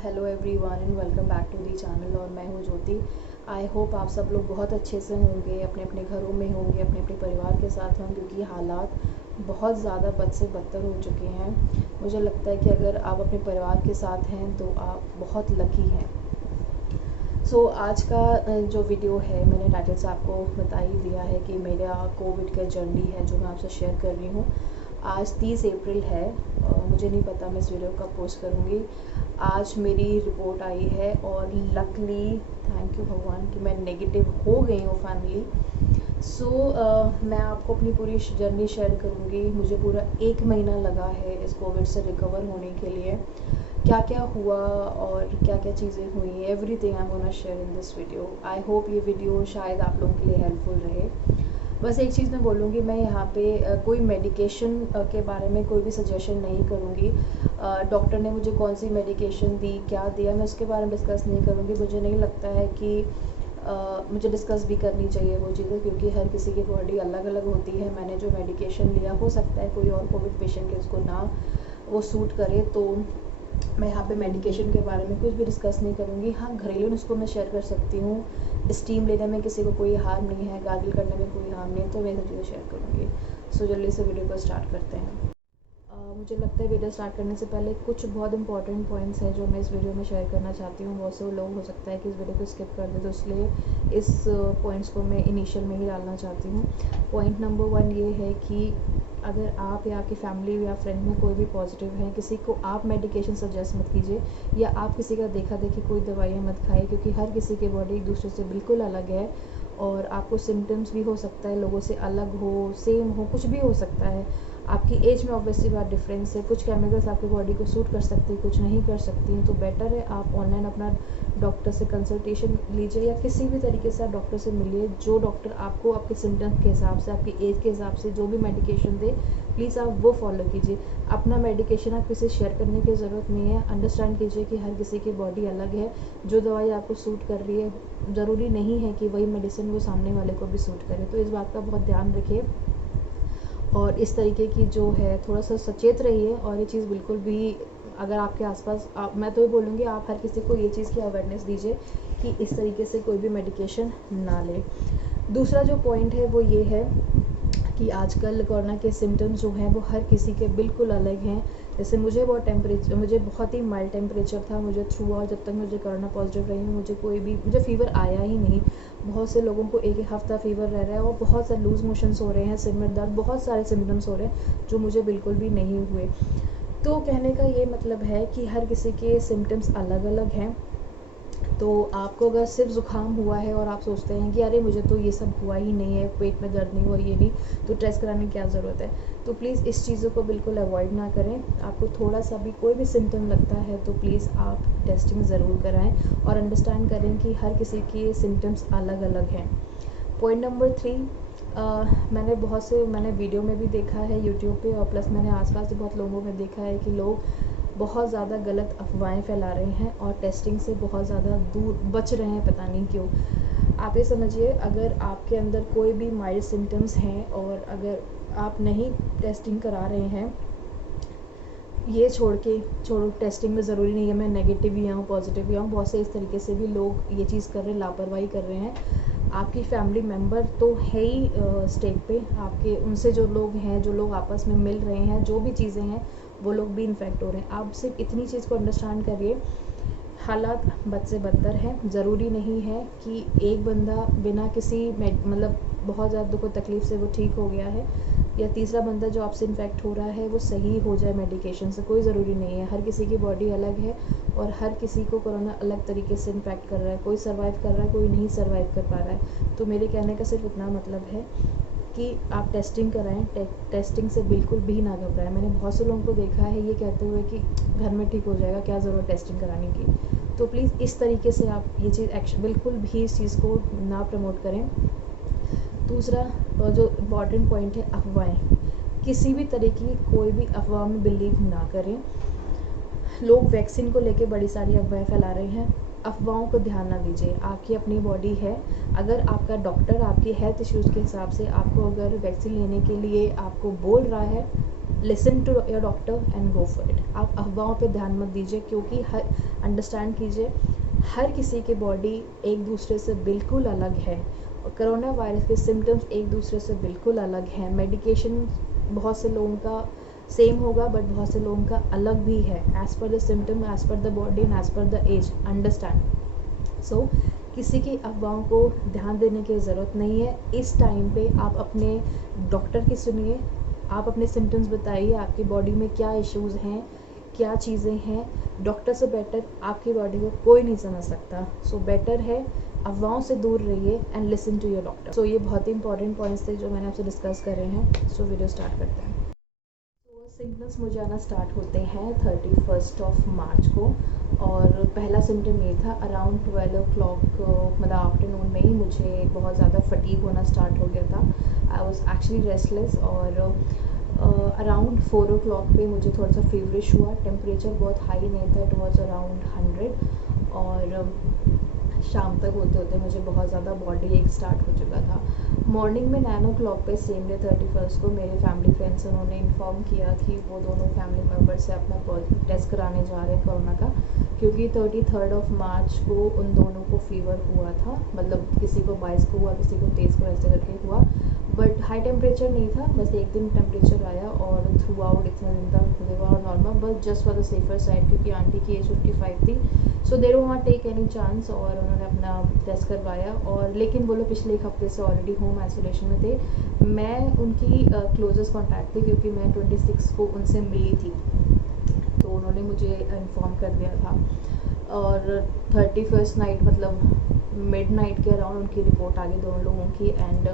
Hello everyone and welcome back to the channel. और मैं हूँ ज्योति। आई होप आप सब लोग बहुत अच्छे से होंगे, अपने अपने घरों में होंगे, अपने अपने परिवार के साथ होंगे, क्योंकि हालात बहुत ज़्यादा बद से बदतर हो चुके हैं। मुझे लगता है कि अगर आप अपने परिवार के साथ हैं तो आप बहुत लकी हैं। आज का जो वीडियो है, मैंने टाइटल से आपको बता ही दिया है कि मेरा कोविड का जर्नी है जो मैं आपसे शेयर कर रही हूँ। आज 30 अप्रैल है। मुझे नहीं पता मैं इस वीडियो कब पोस्ट करूँगी। आज मेरी रिपोर्ट आई है और लकली थैंक यू भगवान कि मैं नेगेटिव हो गई हूँ फाइनली। मैं आपको अपनी पूरी जर्नी शेयर करूँगी। मुझे पूरा 1 महीना लगा है इस कोविड से रिकवर होने के लिए। क्या क्या हुआ और क्या क्या चीज़ें हुई, everything I am gonna share in this video. I hope ये वीडियो शायद आप लोगों के लिए हेल्पफुल रहे। बस एक चीज़ मैं बोलूँगी, मैं यहाँ पे कोई मेडिकेशन के बारे में कोई भी सजेशन नहीं करूँगी। डॉक्टर ने मुझे कौन सी मेडिकेशन दी, क्या दिया, मैं उसके बारे में डिस्कस नहीं करूँगी। मुझे नहीं लगता है कि मुझे डिस्कस भी करनी चाहिए वो चीज़ें, क्योंकि हर किसी की बॉडी अलग अलग होती है। मैंने जो मेडिकेशन लिया, हो सकता है कोई और कोविड पेशेंट के उसको ना वो सूट करे, तो मैं यहाँ पे मेडिकेशन के बारे में कुछ भी डिस्कस नहीं करूँगी। हाँ, घरेलू नुस्खों में शेयर कर सकती हूँ। स्टीम लेने में किसी को कोई हार्म नहीं है, गार्गल करने में कोई हार्म नहीं है, तो मैं ये चीज़ें शेयर करूँगी। जल्दी से वीडियो को स्टार्ट करते हैं। मुझे लगता है वीडियो स्टार्ट करने से पहले कुछ बहुत इंपॉर्टेंट पॉइंट्स हैं जो मैं इस वीडियो में शेयर करना चाहती हूँ। बहुत से लोग हो सकता है कि इस वीडियो को स्किप कर दे, तो इसलिए इस पॉइंट्स को मैं इनिशियल में ही डालना चाहती हूँ। पॉइंट नंबर 1 ये है कि अगर आप या आपकी फैमिली या फ्रेंड में कोई भी पॉजिटिव है, किसी को आप मेडिकेशन सजेस्ट मत कीजिए, या आप किसी का देखा देखी कोई दवाइयाँ मत खाइए, क्योंकि हर किसी की बॉडी एक दूसरे से बिल्कुल अलग है और आपको सिम्टम्स भी हो सकता है लोगों से अलग हो, सेम हो, कुछ भी हो सकता है। आपकी एज में ऑब्वियसली बात डिफरेंस है, कुछ केमिकल्स आपकी बॉडी को सूट कर सकती है, कुछ नहीं कर सकती हैं। तो बेटर है आप ऑनलाइन अपना डॉक्टर से कंसल्टेशन लीजिए, या किसी भी तरीके से आप डॉक्टर से मिलिए। जो डॉक्टर आपको आपके सिम्टम्स के हिसाब से, आपकी एज के हिसाब से जो भी मेडिकेशन दे, प्लीज़ आप वो फॉलो कीजिए। अपना मेडिकेशन आप किसी शेयर करने की ज़रूरत नहीं है। अंडरस्टैंड कीजिए कि हर किसी की बॉडी अलग है। जो दवाई आपको सूट कर रही है, ज़रूरी नहीं है कि वही मेडिसिन वो सामने वाले को भी सूट करे। तो इस बात का बहुत ध्यान रखिए और इस तरीके की जो है थोड़ा सा सचेत रहिए। और ये चीज़ बिल्कुल भी अगर आपके आसपास मैं तो ये बोलूँगी, आप हर किसी को ये चीज़ की अवेयरनेस दीजिए कि इस तरीके से कोई भी मेडिकेशन ना ले। दूसरा जो पॉइंट है वो ये है कि आजकल कोरोना के सिम्टम्स जो हैं वो हर किसी के बिल्कुल अलग हैं। जैसे मुझे बहुत ही माइल्ड टेम्परेचर था। मुझे थ्रू आउट जब तक मुझे कोरोना पॉजिटिव रही हूँ, मुझे फ़ीवर आया ही नहीं। बहुत से लोगों को एक हफ़्ता फ़ीवर रह रहा है और बहुत सारे लूज़ मोशंस हो रहे हैं, सिर में दर्द, बहुत सारे सिम्टम्स हो रहे हैं जो मुझे बिल्कुल भी नहीं हुए। तो कहने का ये मतलब है कि हर किसी के सिम्टम्स अलग अलग हैं। तो आपको अगर सिर्फ ज़ुकाम हुआ है और आप सोचते हैं कि अरे मुझे तो ये सब हुआ ही नहीं है, पेट में दर्द नहीं हुआ, ये नहीं, तो टेस्ट कराने की क्या ज़रूरत है। तो प्लीज़ इस चीज़ों को बिल्कुल अवॉइड ना करें। आपको थोड़ा सा भी कोई भी सिम्टम लगता है तो प्लीज़ आप टेस्टिंग ज़रूर कराएं और अंडरस्टैंड करें कि हर किसी के सिम्टम्स अलग अलग हैं। पॉइंट नंबर 3, मैंने वीडियो में भी देखा है यूट्यूब पे, और प्लस मैंने आसपास भी बहुत लोगों में देखा है कि लोग बहुत ज़्यादा गलत अफवाहें फैला रहे हैं और टेस्टिंग से बहुत ज़्यादा दूर बच रहे हैं, पता नहीं क्यों। आप ये समझिए, अगर आपके अंदर कोई भी माइल्ड सिम्टम्स हैं और अगर आप नहीं टेस्टिंग करा रहे हैं, ये छोड़ो, टेस्टिंग में ज़रूरी नहीं है मैं नेगेटिव ही आऊँ पॉजिटिव ही आऊँ। बहुत से इस तरीके से भी लोग ये चीज़ कर रहे हैं, लापरवाही कर रहे हैं। आपकी फैमिली मेम्बर तो है ही स्टेक पे, आपके उनसे जो लोग आपस में मिल रहे हैं, जो भी चीज़ें हैं, वो लोग भी इन्फेक्ट हो रहे हैं। आप सिर्फ इतनी चीज़ को अंडरस्टैंड करिए, हालात बद से बदतर है। ज़रूरी नहीं है कि एक बंदा बिना किसी मतलब बहुत ज़्यादा दुख और तकलीफ़ से वो ठीक हो गया है, या तीसरा बंदा जो आपसे इन्फेक्ट हो रहा है वो सही हो जाए मेडिकेशन से। कोई ज़रूरी नहीं है। हर किसी की बॉडी अलग है और हर किसी को कोरोना अलग तरीके से इन्फेक्ट कर रहा है। कोई सर्वाइव कर रहा है, कोई नहीं सर्वाइव कर पा रहा है। तो मेरे कहने का सिर्फ इतना मतलब है कि आप टेस्टिंग कराएं। टेस्टिंग से बिल्कुल भी ना घबराएं। मैंने बहुत से लोगों को देखा है ये कहते हुए कि घर में ठीक हो जाएगा, क्या ज़रूरत टेस्टिंग कराने की। तो प्लीज़ इस तरीके से आप ये चीज़ बिल्कुल भी इस चीज़ को ना प्रमोट करें। दूसरा जो इम्पॉर्टेंट पॉइंट है, अफवाहें। किसी भी तरह की कोई भी अफवाह में बिलीव ना करें। लोग वैक्सीन को लेके बड़ी सारी अफवाहें फैला रहे हैं, अफवाहों को ध्यान ना दीजिए। आपकी अपनी बॉडी है। अगर आपका डॉक्टर आपके हेल्थ इश्यूज़ के हिसाब से आपको अगर वैक्सीन लेने के लिए आपको बोल रहा है, listen to your doctor and go for it. आप अफवाहों पे ध्यान मत दीजिए, क्योंकि हर अंडरस्टैंड कीजिए, हर किसी की बॉडी एक दूसरे से बिल्कुल अलग है और कोरोना वायरस के सिम्टम्स एक दूसरे से बिल्कुल अलग हैं। मेडिकेशन बहुत से लोगों का सेम होगा बट बहुत से लोगों का अलग भी है, as per the symptom, as per the body and as per the age, understand. So किसी की अफवाहों को ध्यान देने की ज़रूरत नहीं है। इस टाइम पे आप अपने डॉक्टर की सुनिए, आप अपने सिम्टम्स बताइए, आपकी बॉडी में क्या इश्यूज़ हैं, क्या चीज़ें हैं। डॉक्टर से बेटर आपकी बॉडी को कोई नहीं समझ सकता। सो बेटर है अफवाहों से दूर रहिए and listen to your doctor. So ये बहुत ही इंपॉर्टेंट पॉइंट्स थे जो मैंने आपसे डिस्कस करे हैं। सो वीडियो स्टार्ट करते हैं। सिम्टम्स मुझे आना स्टार्ट होते हैं 31 मार्च को, और पहला सिम्टम ये था अराउंड 12 o'clock, मतलब आफ्टरनून में ही मुझे बहुत ज़्यादा फटीग होना स्टार्ट हो गया था। आई वॉज एक्चुअली रेस्टलेस, और अराउंड 4 o'clock पे मुझे थोड़ा सा फीवरिश हुआ। टेम्परेचर बहुत हाई नहीं था, इट वॉज अराउंड 100, और शाम तक होते होते मुझे बहुत ज़्यादा बॉडी एक स्टार्ट हो चुका था। मॉर्निंग में 9 o'clock पे सेम डे 31 को मेरे फैमिली फ्रेंड्स उन्होंने इन्फॉर्म किया कि वो दोनों फैमिली मेम्बर से अपना टेस्ट कराने जा रहे हैं कोरोना का, क्योंकि 33 मार्च को उन दोनों को फीवर हुआ था। मतलब किसी को 22 को हुआ, किसी को 23 को, ऐसे करके हुआ, बट हाई टेम्परेचर नहीं था। बस एक दिन टेम्परेचर आया और थ्रू आउट इतने दिन तक they were normal, but just for the safer side, क्योंकि आंटी की एज 55 थी, so they don't want take any chance, और उन्होंने अपना टेस्ट करवाया। और लेकिन वो लोग पिछले एक हफ्ते से ऑलरेडी होम आइसोलेशन में थे। मैं उनकी क्लोजेस्ट कॉन्टैक्ट थी, क्योंकि मैं 26 को उनसे मिली थी, तो उन्होंने मुझे इन्फॉर्म कर दिया था। और 31 नाइट, मतलब मिड नाइट के अराउंड उनकी रिपोर्ट आ गई दोनों लोगों की, एंड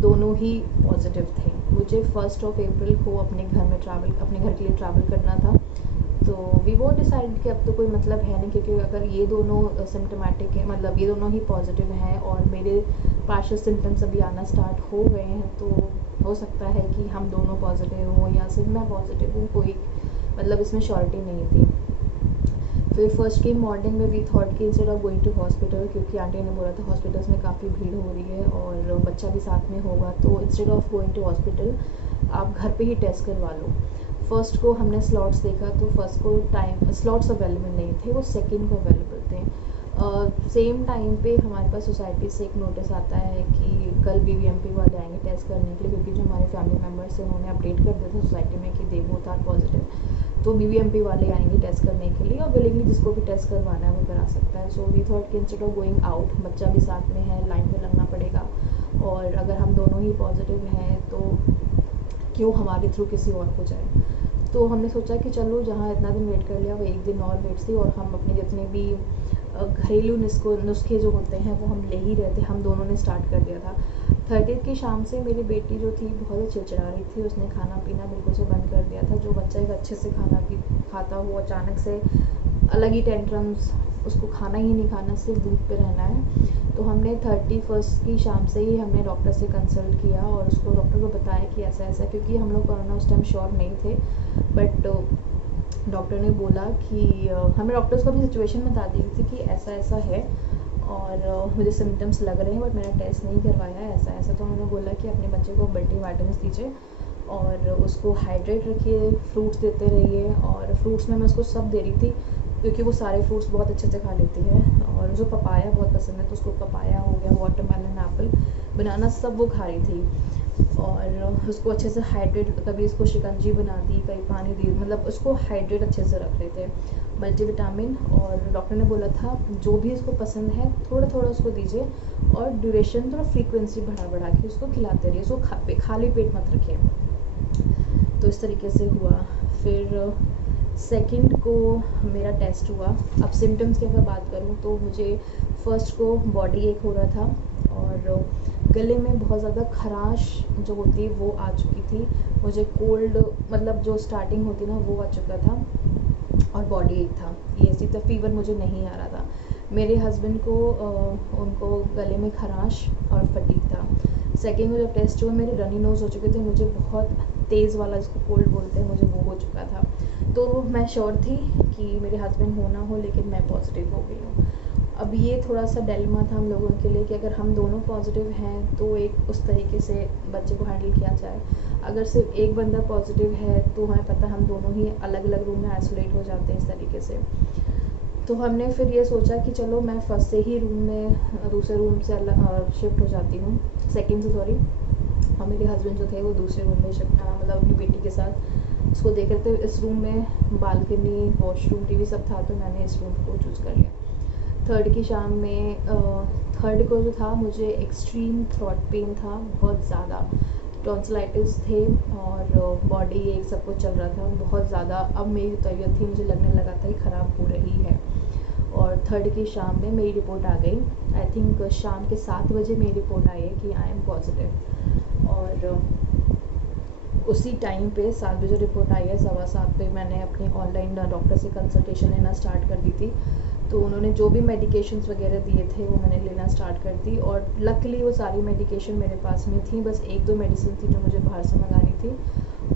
दोनों ही पॉजिटिव थे। मुझे 1 अप्रैल को अपने घर के लिए ट्रैवल करना था, तो वी वो डिसाइड कि अब तो कोई मतलब है नहीं, क्योंकि अगर ये दोनों सिम्टोमेटिक हैं, मतलब ये दोनों ही पॉजिटिव हैं और मेरे पार्शियल सिम्टम्स अभी आना स्टार्ट हो गए हैं, तो हो सकता है कि हम दोनों पॉजिटिव हों या सिर्फ मैं पॉजिटिव हूँ, कोई मतलब इसमें श्योरिटी नहीं थी। फिर फर्स्ट की मॉर्निंग में वी थॉट कि instead of going to hospital, क्योंकि आंटी ने बोला था हॉस्पिटल्स में काफ़ी भीड़ हो रही है और बच्चा भी साथ में होगा, तो instead of going to hospital आप घर पे ही टेस्ट करवा लो। फर्स्ट को हमने स्लॉट्स देखा, तो फर्स्ट को टाइम स्लॉट्स अवेलेबल नहीं थे, वो सेकंड को अवेलेबल थे। सेम टाइम पे हमारे पास सोसाइटी से एक नोटिस आता है कि कल BVMP वाले आएंगे टेस्ट करने के लिए, क्योंकि जो हमारे फैमिली मेम्बर्स हैं उन्होंने अपडेट कर दिया था सोसाइटी में कि दे बोथ आर पॉजिटिव, तो BVMP वाले आएंगे टेस्ट करने के लिए, और विलिंगली जिसको भी टेस्ट करवाना है वो करा सकता है। सो वी थॉट कि इंस्टेड ऑफ गोइंग आउट, बच्चा भी साथ में है, लाइन में लगना पड़ेगा, और अगर हम दोनों ही पॉजिटिव हैं तो क्यों हमारे थ्रू किसी और को जाए। तो हमने सोचा कि चलो जहाँ इतना दिन वेट कर लिया, वो एक दिन और वेट थी, और हम अपने जितने भी घरेलू नुस्खे जो होते हैं वो हम ले ही रहते, हम दोनों ने स्टार्ट कर दिया था। 30 की शाम से मेरी बेटी जो थी बहुत चिड़चिड़ा रही थी, उसने खाना पीना बिल्कुल से बंद कर दिया था। जो बच्चा एक अच्छे से खाता हो, अचानक से अलग ही टेंट्रम्स, उसको खाना ही नहीं खाना, सिर्फ दूध पे रहना है। तो हमने 31 की शाम से ही हमने डॉक्टर से कंसल्ट किया और उसको डॉक्टर को बताया कि ऐसा ऐसा, क्योंकि हम लोग कोरोना उस टाइम श्योर नहीं थे, बट डॉक्टर ने बोला कि हमें डॉक्टर्स को भी सिचुएशन बता दी थी कि ऐसा ऐसा है और मुझे सिम्टम्स लग रहे हैं, बट मैंने टेस्ट नहीं करवाया है, ऐसा ऐसा। तो उन्होंने बोला कि अपने बच्चे को मल्टीविटामिन्स दीजिए और उसको हाइड्रेट रखिए, फ्रूट्स देते रहिए। और फ्रूट्स में मैं उसको सब दे रही थी, क्योंकि वो सारे फ्रूट्स बहुत अच्छे से खा लेती है, और जो पपाया बहुत पसंद है तो उसको पपाया हो गया, वाटरमेलन, एप्पल, बनाना, सब वो खा रही थी। और उसको अच्छे से हाइड्रेट, कभी उसको शिकंजी बना दी, कभी पानी दी, मतलब उसको हाइड्रेट अच्छे से रख रहे थे, मल्टीविटामिन। और डॉक्टर ने बोला था जो भी उसको पसंद है थोड़ा थोड़ा उसको दीजिए, और ड्यूरेशन थोड़ा फ्रीक्वेंसी बढ़ा के उसको खिलाते रहिए, उसको खाली पेट मत रखिए। तो इस तरीके से हुआ। फिर सेकंड को मेरा टेस्ट हुआ। अब सिम्टम्स की अगर बात करूँ तो मुझे फर्स्ट को बॉडी एक हो रहा था, और गले में बहुत ज़्यादा खराश जो होती है वो आ चुकी थी। मुझे कोल्ड, मतलब जो स्टार्टिंग होती ना, वो आ चुका था, और बॉडी एक था, ये ऐसी था। फीवर मुझे नहीं आ रहा था। मेरे हस्बैंड को उनको गले में खराश और फटीग था। सेकेंड में जब टेस्ट हुआ, मेरे रनी नोज़ हो चुके थे, मुझे बहुत तेज़ वाला जिसको कोल्ड बोलते हैं, मुझे वो हो चुका था। तो मैं श्योर थी कि मेरे हस्बैंड हो ना हो लेकिन मैं पॉजिटिव हो गई हूँ। अब ये थोड़ा सा डिलेमा था हम लोगों के लिए कि अगर हम दोनों पॉजिटिव हैं तो एक उस तरीके से बच्चे को हैंडल किया जाए, अगर सिर्फ एक बंदा पॉजिटिव है तो हमें पता हम दोनों ही अलग अलग रूम में आइसोलेट हो जाते हैं इस तरीके से। तो हमने फिर ये सोचा कि चलो मैं फर्स्ट से ही रूम में दूसरे रूम से अलग शिफ्ट हो जाती हूँ, सेकंड से सॉरी, और मेरे हस्बैंड जो थे वो दूसरे रूम में शिफ्ट मतलब अपनी बेटी के साथ उसको देख रहे थे। इस रूम में बालकनी, वॉशरूम, टीवी सब था, तो मैंने इस रूम को चूज़ कर लिया। थर्ड की शाम में थर्ड को जो था मुझे एक्सट्रीम थ्रोट पेन था, बहुत ज़्यादा टॉन्सिलाइटिस थे और बॉडी एक सब कुछ चल रहा था बहुत ज़्यादा। अब मेरी तबीयत थी, मुझे लगने लगा था कि ख़राब हो रही है। और थर्ड की शाम में मेरी रिपोर्ट आ गई। आई थिंक शाम के 7 बजे मेरी रिपोर्ट आई है कि आई एम पॉजिटिव। और उसी टाइम पे 7 बजे रिपोर्ट आई है, 7:15 पे मैंने अपने ऑनलाइन डॉक्टर से कंसल्टेशन लेना स्टार्ट कर दी थी। तो उन्होंने जो भी मेडिकेशंस वगैरह दिए थे वो मैंने लेना स्टार्ट कर दी, और लकीली वो सारी मेडिकेशन मेरे पास में थी। बस 1-2 मेडिसिन थी जो मुझे बाहर से मंगानी थी,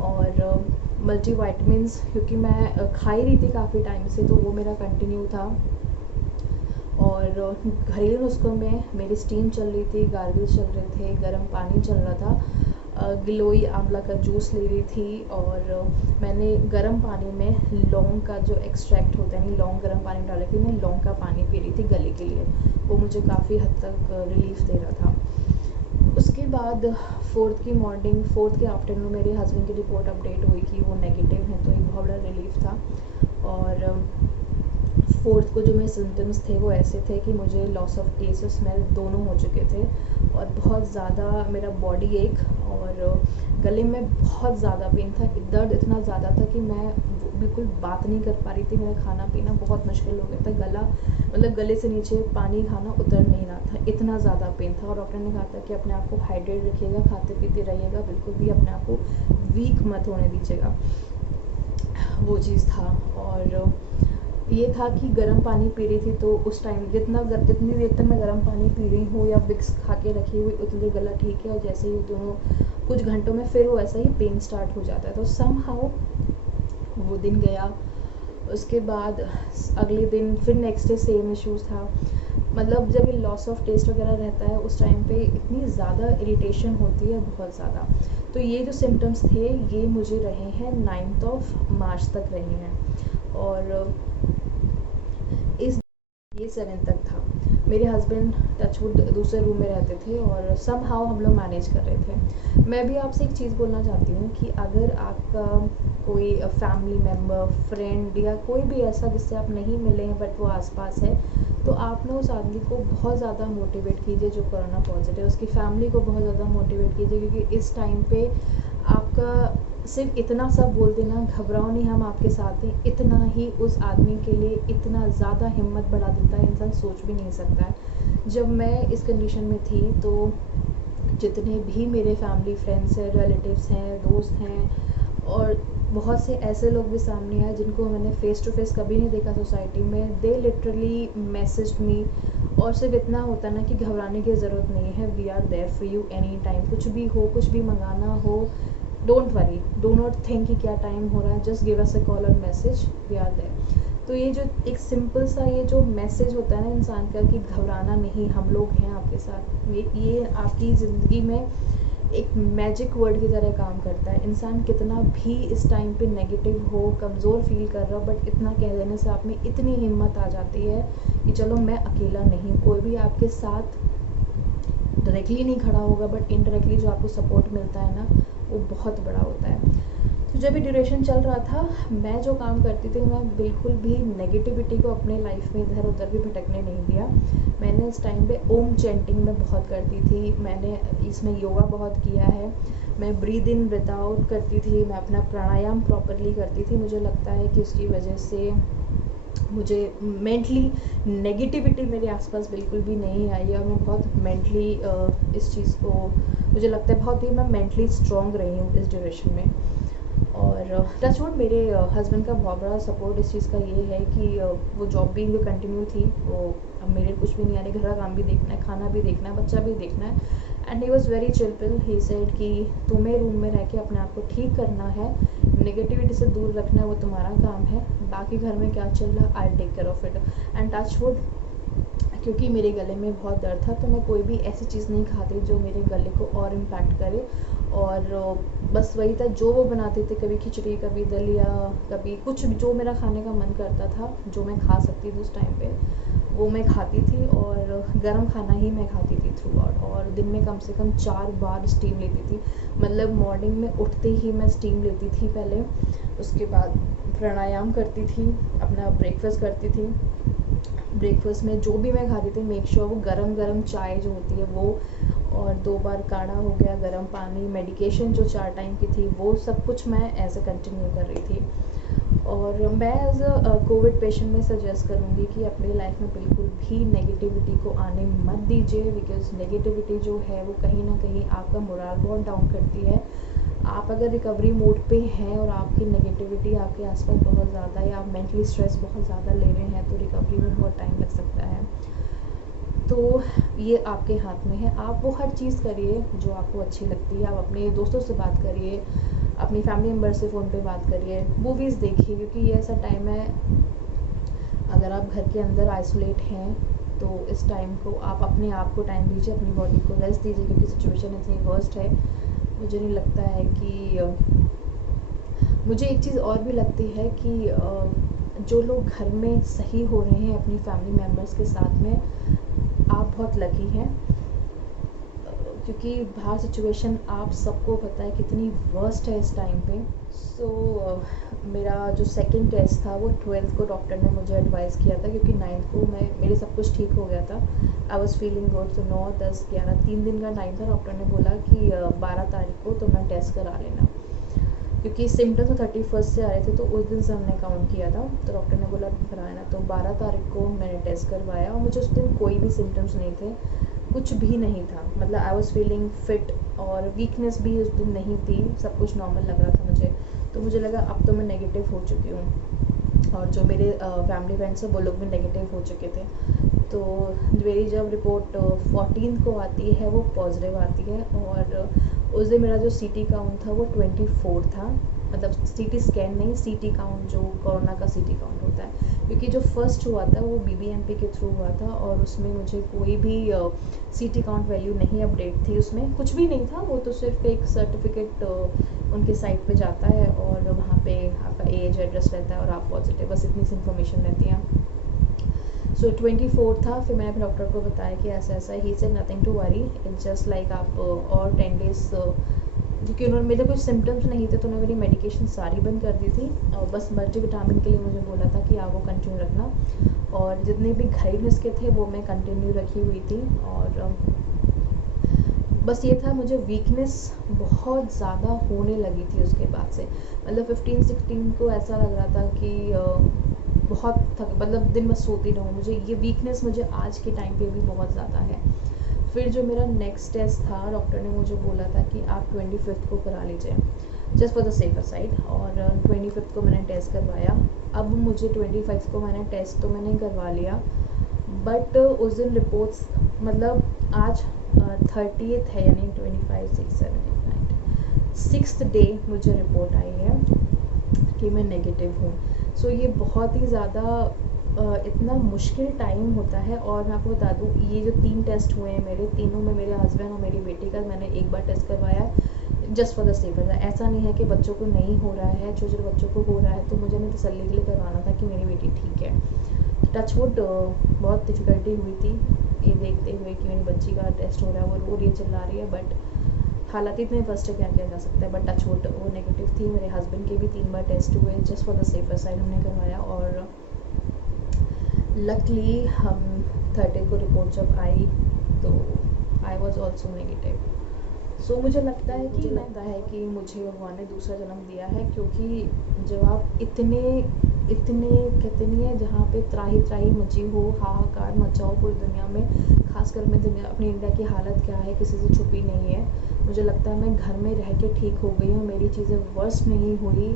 और मल्टीवाइटमिन्स क्योंकि मैं खा ही रही थी काफ़ी टाइम से, तो वो मेरा कंटिन्यू था। और घरेलू नुस्खों में मेरी स्टीम चल रही थी, गार्गल्स चल रहे थे, गर्म पानी चल रहा था, गिलोई आंवला का जूस ले रही थी, और मैंने गर्म पानी में लौंग का जो एक्सट्रैक्ट होता है, लौंग गर्म पानी डाल के मैं लौंग का पानी पी रही थी गले के लिए। वो मुझे काफ़ी हद तक रिलीफ दे रहा था। उसके बाद 4th की मॉर्निंग, 4th के आफ्टरनून मेरे हस्बैंड की रिपोर्ट अपडेट हुई कि वो नेगेटिव है, तो एक बहुत बड़ा रिलीफ था। और 4th को जो मेरे सिम्टम्स थे वो ऐसे थे कि मुझे लॉस ऑफ टेस्ट और स्मेल दोनों हो चुके थे, और बहुत ज़्यादा मेरा बॉडी एक, और गले में बहुत ज़्यादा पेन था, दर्द इतना ज़्यादा था कि मैं बिल्कुल बात नहीं कर पा रही थी। मेरा खाना पीना बहुत मुश्किल हो गया था, गला मतलब गले से नीचे पानी खाना उतर नहीं रहा था, इतना ज़्यादा पेन था। और डॉक्टर ने कहा था कि अपने आप को हाइड्रेट रखिएगा, खाते पीते रहिएगा, बिल्कुल भी अपने आप को वीक मत होने दीजिएगा, वो चीज़ था। और ये था कि गर्म पानी पी रही थी, तो उस टाइम जितनी देर तक मैं गर्म पानी पी रही हूँ या विक्स खा के रखी हुई उतनी देर गला ठीक है, और जैसे ही दोनों कुछ घंटों में फिर वो ऐसा ही पेन स्टार्ट हो जाता है। तो समहाउ वो दिन गया। उसके बाद अगले दिन फिर नेक्स्ट डे सेम इश्यूज़ था। मतलब जब ये लॉस ऑफ टेस्ट वगैरह रहता है उस टाइम पे इतनी ज़्यादा इरिटेशन होती है, बहुत ज़्यादा। तो ये जो सिम्टम्स थे ये मुझे रहे हैं 9th ऑफ मार्च तक रहे हैं, और ये 7 तक था। मेरे हस्बैंड टचवुड दूसरे रूम में रहते थे, और समहाउ हम लोग मैनेज कर रहे थे। मैं भी आपसे एक चीज़ बोलना चाहती हूँ कि अगर आपका कोई फैमिली मेम्बर, फ्रेंड या कोई भी ऐसा जिससे आप नहीं मिले हैं बट वो आसपास है, तो आप ना उस आदमी को बहुत ज़्यादा मोटिवेट कीजिए जो कोरोना पॉजिटिव, उसकी फैमिली को बहुत ज़्यादा मोटिवेट कीजिए, क्योंकि इस टाइम पे आपका सिर्फ इतना सा बोल देना, घबराओ नहीं, हम आपके साथ हैं, इतना ही उस आदमी के लिए इतना ज़्यादा हिम्मत बढ़ा देता है, इंसान सोच भी नहीं सकता है। जब मैं इस कंडीशन में थी तो जितने भी मेरे फैमिली फ्रेंड्स हैं, रिलेटिव्स हैं, दोस्त हैं, और बहुत से ऐसे लोग भी सामने आए जिनको मैंने फ़ेस टू फेस कभी नहीं देखा सोसाइटी में, दे लिटरली मैसेज्ड मी। और सिर्फ इतना होता ना कि घबराने की ज़रूरत नहीं है, we are there for you any time, कुछ भी हो, कुछ भी मंगाना हो, don't worry, do not think कि क्या टाइम हो रहा है, just give us a call और मैसेज, वी आर देयर। तो ये जो एक सिंपल सा ये जो मैसेज होता है ना इंसान का कि घबराना नहीं, हम लोग हैं आपके साथ, ये आपकी ज़िंदगी में एक मैजिक वर्ड की तरह काम करता है। इंसान कितना भी इस टाइम पे नेगेटिव हो, कमज़ोर फील कर रहा हो, बट इतना कह देने से आप में इतनी हिम्मत आ जाती है कि चलो मैं अकेला नहीं, कोई भी आपके साथ डायरेक्टली नहीं खड़ा होगा बट इनडायरेक्टली जो आपको सपोर्ट मिलता है ना, वो बहुत बड़ा होता है। तो जब भी ड्यूरेशन चल रहा था, मैं जो काम करती थी, मैं बिल्कुल भी नेगेटिविटी को अपने लाइफ में इधर उधर भी भटकने नहीं दिया। मैंने इस टाइम पे ओम चैंटिंग में बहुत करती थी, मैंने इसमें योगा बहुत किया है, मैं ब्रीद इन ब्रीथ आउट करती थी, मैं अपना प्राणायाम प्रॉपरली करती थी। मुझे लगता है कि उसकी वजह से मुझे मेंटली नेगेटिविटी मेरे आसपास बिल्कुल भी नहीं आई है, और मैं बहुत मेंटली इस चीज़ को, मुझे लगता है बहुत ही मैं मेंटली स्ट्रॉन्ग रही हूँ इस ड्यूरेशन में। और टचवुड मेरे हस्बैंड का बहुत बड़ा सपोर्ट इस चीज़ का ये है कि वो जॉब भी इनकी कंटिन्यू थी, वो अब मेरे कुछ भी नहीं आ रही, घर का काम भी देखना है, खाना भी देखना है, बच्चा भी देखना है। And he was very chill pill, he said कि तुम्हें रूम में रह के अपने आप को ठीक करना है, नेगेटिविटी से दूर रखना वो तुम्हारा काम है, बाकी घर में क्या चल रहा I take care of it. And touch wood, क्योंकि मेरे गले में बहुत दर्द था तो मैं कोई भी ऐसी चीज़ नहीं खाती जो मेरे गले को और इम्पैक्ट करे। और बस वही था, जो वो बनाते थे, कभी खिचड़ी, कभी दलिया, कभी कुछ भी जो मेरा खाने का मन करता था, जो मैं खा सकती थी उस टाइम पे, वो मैं खाती थी। और गर्म खाना ही मैं खाती थी थ्रू आउट। और दिन में कम से कम 4 बार स्टीम लेती थी, मतलब मॉर्निंग में उठते ही मैं स्टीम लेती थी पहले, उसके बाद प्राणायाम करती थी, अपना ब्रेकफास्ट करती थी। ब्रेकफास्ट में जो भी मैं खाती थी मेक श्योर वो गरम गरम चाय जो होती है वो, और 2 बार काढ़ा हो गया, गर्म पानी, मेडिकेशन जो 4 टाइम की थी, वो सब कुछ मैं ऐसे कंटिन्यू कर रही थी। और मैं एज अ कोविड पेशेंट में सजेस्ट करूँगी कि अपनी लाइफ में बिल्कुल भी नेगेटिविटी को आने मत दीजिए, बिकॉज नेगेटिविटी जो है वो कहीं ना कहीं आपका मोरल बहुत डाउन करती है। आप अगर रिकवरी मोड पे हैं और आपकी नेगेटिविटी आपके आसपास बहुत ज़्यादा है, या आप मेंटली स्ट्रेस बहुत ज़्यादा ले रहे हैं, तो रिकवरी में बहुत टाइम लग सकता है। तो ये आपके हाथ में है, आप वो हर चीज़ करिए जो आपको अच्छी लगती है। आप अपने दोस्तों से बात करिए, अपनी फैमिली मेम्बर से फ़ोन पे बात करिए, मूवीज़ देखिए, क्योंकि ये ऐसा टाइम है, अगर आप घर के अंदर आइसोलेट हैं तो इस टाइम को आप अपने आप को टाइम दीजिए, अपनी बॉडी को रेस्ट दीजिए, क्योंकि सिचुएशन इतनी वर्स्ट है। मुझे नहीं लगता है कि मुझे एक चीज़ और भी लगती है कि जो लोग घर में सही हो रहे हैं अपनी फैमिली मेम्बर्स के साथ में, आप बहुत लकी हैं, क्योंकि बाहर सिचुएशन आप सबको पता है कितनी वर्स्ट है इस टाइम पे। सो मेरा जो सेकंड टेस्ट था वो 12th को डॉक्टर ने मुझे एडवाइस किया था, क्योंकि 9th को मेरे सब कुछ ठीक हो गया था, आई वॉज फीलिंग गुड। तो 9, 10, 11 3 दिन का टाइम था। डॉक्टर ने बोला कि 12 तारीख को तुम्हें टेस्ट करा लेना, क्योंकि सिम्टम्स तो 31 से आ रहे थे, तो उस दिन से हमने काउंट किया था, तो डॉक्टर ने बोला कराना। तो 12 तारीख को मैंने टेस्ट करवाया और मुझे उस दिन कोई भी सिम्टम्स नहीं थे, कुछ भी नहीं था, मतलब आई वॉज फीलिंग फिट, और वीकनेस भी उस दिन नहीं थी, सब कुछ नॉर्मल लग रहा था मुझे। तो मुझे लगा अब तो मैं नेगेटिव हो चुकी हूँ, और जो मेरे फैमिली फ्रेंड्स हैं वो लोग भी नेगेटिव हो चुके थे। तो मेरी जब रिपोर्ट 14 को आती है वो पॉजिटिव आती है, और उस दिन मेरा जो सीटी काउंट था वो 24 था, मतलब सीटी स्कैन नहीं, सीटी काउंट जो कोरोना का सीटी काउंट होता है, क्योंकि जो फर्स्ट हुआ था वो बीबीएमपी के थ्रू हुआ था, और उसमें मुझे कोई भी सीटी काउंट वैल्यू नहीं अपडेट थी, उसमें कुछ भी नहीं था, वो तो सिर्फ एक सर्टिफिकेट उनके साइट पे जाता है और वहाँ पे आपका एज एड्रेस रहता है और आप पॉजिटिव, बस इतनी सी इन्फॉर्मेशन रहती है। सो 24 था, फिर मैंने अपने डॉक्टर को बताया कि ऐसा ऐसा, he said nothing to worry, it's just like आप और 10 डेज़, क्योंकि उन्होंने मेरे कुछ सिम्टम्स नहीं थे तो उन्होंने मेरी मेडिकेशन सारी बंद कर दी थी, और बस मल्टीविटामिन के लिए मुझे बोला था कि आप वो कंटिन्यू रखना, और जितने भी घरेलू नुस्खे थे वो मैं कंटिन्यू रखी हुई थी। और बस ये था, मुझे वीकनेस बहुत ज़्यादा होने लगी थी उसके बाद से, मतलब 15-16 को ऐसा लग रहा था कि बहुत थक, मतलब दिन में सोती रहूँ, मुझे ये वीकनेस मुझे आज के टाइम पे भी बहुत ज़्यादा है। फिर जो मेरा नेक्स्ट टेस्ट था, डॉक्टर ने मुझे बोला था कि आप 25 को करा लीजिए, just for the safer side, और 25 को मैंने टेस्ट करवाया। अब मुझे 25 को मैंने टेस्ट तो मैंने करवा लिया, बट उस दिन रिपोर्ट्स, मतलब आज 30th है, यानी 25, 6, 7, 8, 9, 6th डे मुझे रिपोर्ट आई है कि मैं नेगेटिव हूँ। सो ये बहुत ही ज़्यादा इतना मुश्किल टाइम होता है। और मैं आपको बता दूँ, ये जो 3 टेस्ट हुए हैं मेरे, तीनों में मेरे हस्बैंड और मेरी बेटी का मैंने एक बार टेस्ट करवाया, जस्ट फॉर द सेफर। ऐसा नहीं है कि बच्चों को नहीं हो रहा है, छोटे छोटे बच्चों को हो रहा है, तो मुझे नहीं तसल्ली के लिए करवाना था कि मेरी बेटी ठीक है। टच वुड, बहुत डिफ़िकल्टी हुई थी ये देखते हुए कि मेरी बच्ची का टेस्ट हो रहा है, वो रो रही है, चिल्ला रही है, बट हालात इतने फर्स्ट है, क्या किया जा सकता है। बट टच वुड वो नेगेटिव थी। मेरे हस्बैंड के भी 3 बार टेस्ट हुए, just for the safer side हमने करवाया, और लकली हम 30 को रिपोर्ट जब आई तो आई वॉज ऑल्सो नेगेटिव। सो मुझे लगता है कि मुझे भगवान ने दूसरा जन्म दिया है, क्योंकि जब आप इतने कहते नहीं है, जहाँ पे त्राही त्राही मची हो, हाहाकार मचा हो पूरी दुनिया में, खासकर मैं दुनिया, अपनी इंडिया की हालत क्या है किसी से छुपी नहीं है। मुझे लगता है मैं घर में रह के ठीक हो गई हूँ, मेरी चीज़ें वर्स्ट नहीं हुई।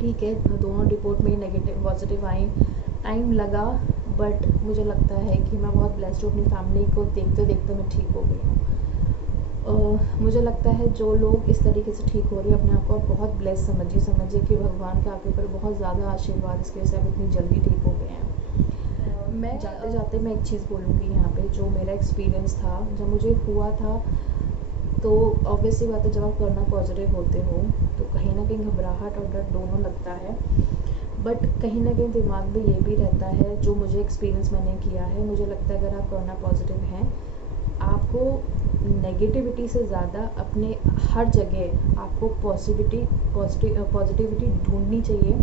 ठीक है, दोनों रिपोर्ट में नेगेटिव पॉजिटिव आई, टाइम लगा, बट मुझे लगता है कि मैं बहुत ब्लेस्ड हूँ, अपनी फैमिली को देखते देखते मैं ठीक हो गई हूँ। मुझे लगता है जो लोग इस तरीके से ठीक हो रहे हैं, अपने आप को आप बहुत ब्लेस समझिए कि भगवान का आपके ऊपर बहुत ज़्यादा आशीर्वाद, इसकी वजह से आप इतनी जल्दी ठीक हो गए हैं। मैं जाते जाते मैं एक चीज़ बोलूँगी यहाँ पे, जो मेरा एक्सपीरियंस था जब मुझे हुआ था, तो ऑब्वियसली बात है, जब आप कोरोना पॉजिटिव होते हो तो कहीं ना कहीं घबराहट और डर दोनों लगता है, बट कहीं ना कहीं दिमाग में ये भी रहता है, जो मुझे एक्सपीरियंस मैंने किया है, मुझे लगता है अगर आप कोरोना पॉजिटिव हैं, आपको नेगेटिविटी से ज़्यादा अपने हर जगह आपको पॉजिटिविटी ढूंढनी चाहिए।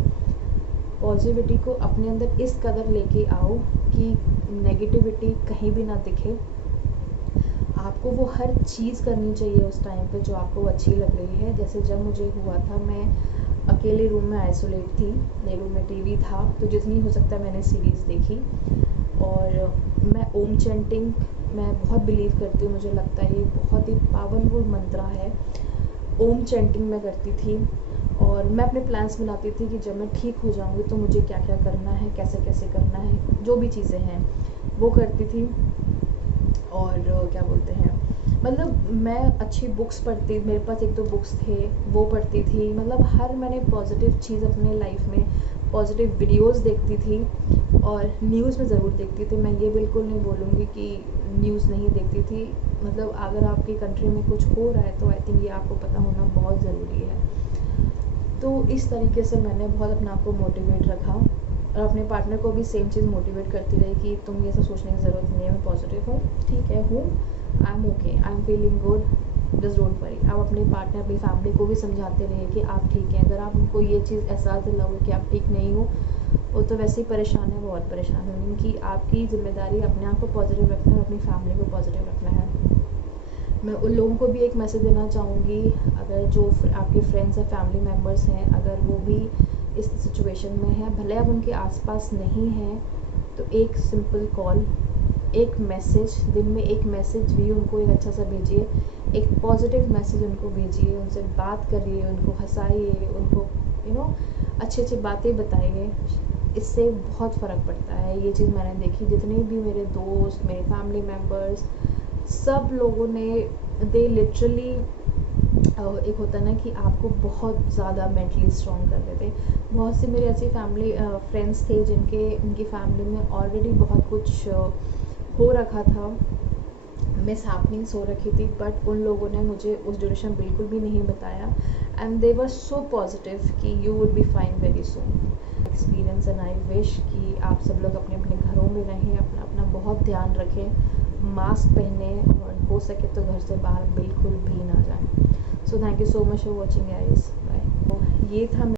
पॉजिटिविटी को अपने अंदर इस कदर लेके आओ कि नेगेटिविटी कहीं भी ना दिखे। आपको वो हर चीज़ करनी चाहिए उस टाइम पे जो आपको अच्छी लग रही है। जैसे जब मुझे हुआ था, मैं अकेले रूम में आइसोलेट थी, मेरे रूम में टीवी था, तो जितनी हो सकता है मैंने सीरीज़ देखी। और मैं ओम चैंटिंग मैं बहुत बिलीव करती हूँ, मुझे लगता है ये बहुत ही पावरफुल मंत्र है। ओम चैंटिंग मैं करती थी और मैं अपने प्लान्स बनाती थी कि जब मैं ठीक हो जाऊँगी तो मुझे क्या क्या करना है, कैसे कैसे करना है, जो भी चीज़ें हैं वो करती थी। और क्या बोलते हैं, मतलब मैं अच्छी बुक्स पढ़ती, मेरे पास 1-2 बुक्स थे वो पढ़ती थी, मतलब हर मैंने पॉजिटिव चीज़ अपने लाइफ में, पॉजिटिव वीडियोस देखती थी और न्यूज़ में ज़रूर देखती थी। मैं ये बिल्कुल नहीं बोलूँगी कि न्यूज़ नहीं देखती थी, मतलब अगर आपकी कंट्री में कुछ हो रहा है तो आई थिंक ये आपको पता होना बहुत ज़रूरी है। तो इस तरीके से मैंने बहुत अपने आप को मोटिवेट रखा और अपने पार्टनर को भी सेम चीज़ मोटिवेट करती रही कि तुम ये सब सोचने की ज़रूरत नहीं है, मैं पॉजिटिव हूँ, ठीक है, हूँ, I am okay, I am feeling good, just don't worry. आप अपने पार्टनर, अपनी फैमिली को भी समझाते रहिए कि आप ठीक हैं। अगर आप उनको ये चीज़ एहसास दिलाओगे कि आप ठीक नहीं हो, वो तो वैसे ही परेशान है, वो और परेशान होंगे, कि आपकी ज़िम्मेदारी अपने आप को पॉजिटिव रखना है, अपनी फैमिली को पॉजिटिव रखना है। मैं उन लोगों को भी एक मैसेज देना चाहूँगी, अगर जो आपके फ्रेंड्स हैं, फैमिली मेम्बर्स हैं, अगर वो भी इस सिचुएशन में हैं, भले आप उनके आसपास नहीं हैं, तो एक सिंपल कॉल, एक मैसेज, दिन में एक मैसेज भी उनको एक अच्छा सा भेजिए, एक पॉजिटिव मैसेज उनको भेजिए, उनसे बात करिए, उनको हंसाइए, उनको अच्छी अच्छी बातें बताइए। इससे बहुत फ़र्क पड़ता है। ये चीज़ मैंने देखी, जितने भी मेरे दोस्त, मेरे फैमिली मेम्बर्स, सब लोगों ने, दे लिटरली, एक होता है ना कि आपको बहुत ज़्यादा मेंटली स्ट्रॉन्ग कर देते। बहुत से मेरे ऐसे फैमिली फ्रेंड्स थे उनकी फैमिली में ऑलरेडी बहुत कुछ हो रखा था, मिस हैपनिंग्स हो रखी थी, बट उन लोगों ने मुझे उस ड्यूरेशन बिल्कुल भी नहीं बताया, and they were so positive कि you would be fine very soon. Experience, and I wish कि आप सब लोग अपने अपने घरों में रहें, अपना अपना बहुत ध्यान रखें, मास्क पहने और हो सके तो घर से बाहर बिल्कुल भी ना जाएं। So thank you so much for watching guys, bye. ये था